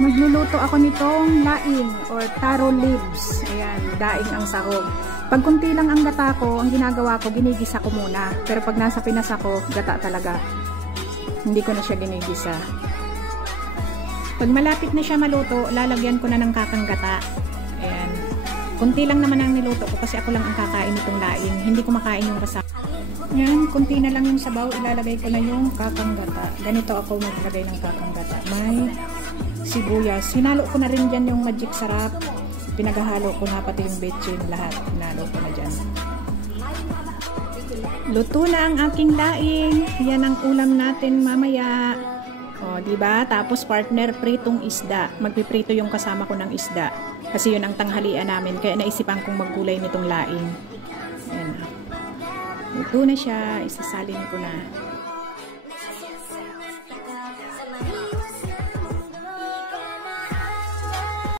Magluluto ako nitong laing or taro leaves. Ayan, daing ang sahog. Pag kunti lang ang gata ko, ang ginagawa ko, ginigisa ko muna. Pero pag nasa Pinas ako, gata talaga. Hindi ko na siya ginigisa. Pag malapit na siya maluto, lalagyan ko na ng kakang gata. Ayan. Kunti lang naman ang niluto ko kasi ako lang ang kakain nitong laing. Hindi ko makain yung kasama. Ayan, kunti na lang yung sabaw. Ilalagay ko na yung kakang gata. Ganito ako maglagay ng kakang gata. May sibuyas. Hinalo ko na rin dyan yung magic sarap. Pinaghahalo ko na pati yung betchin. Lahat. Hinalo ko na dyan. Luto na ang aking laing. Yan ang ulam natin mamaya. O, diba? Tapos partner, pritong isda. Magpiprito yung kasama ko ng isda. Kasi yun ang tanghalian namin. Kaya naisipan kong maggulay nitong laing. Ayan na. Luto na siya. Isasalin ko na.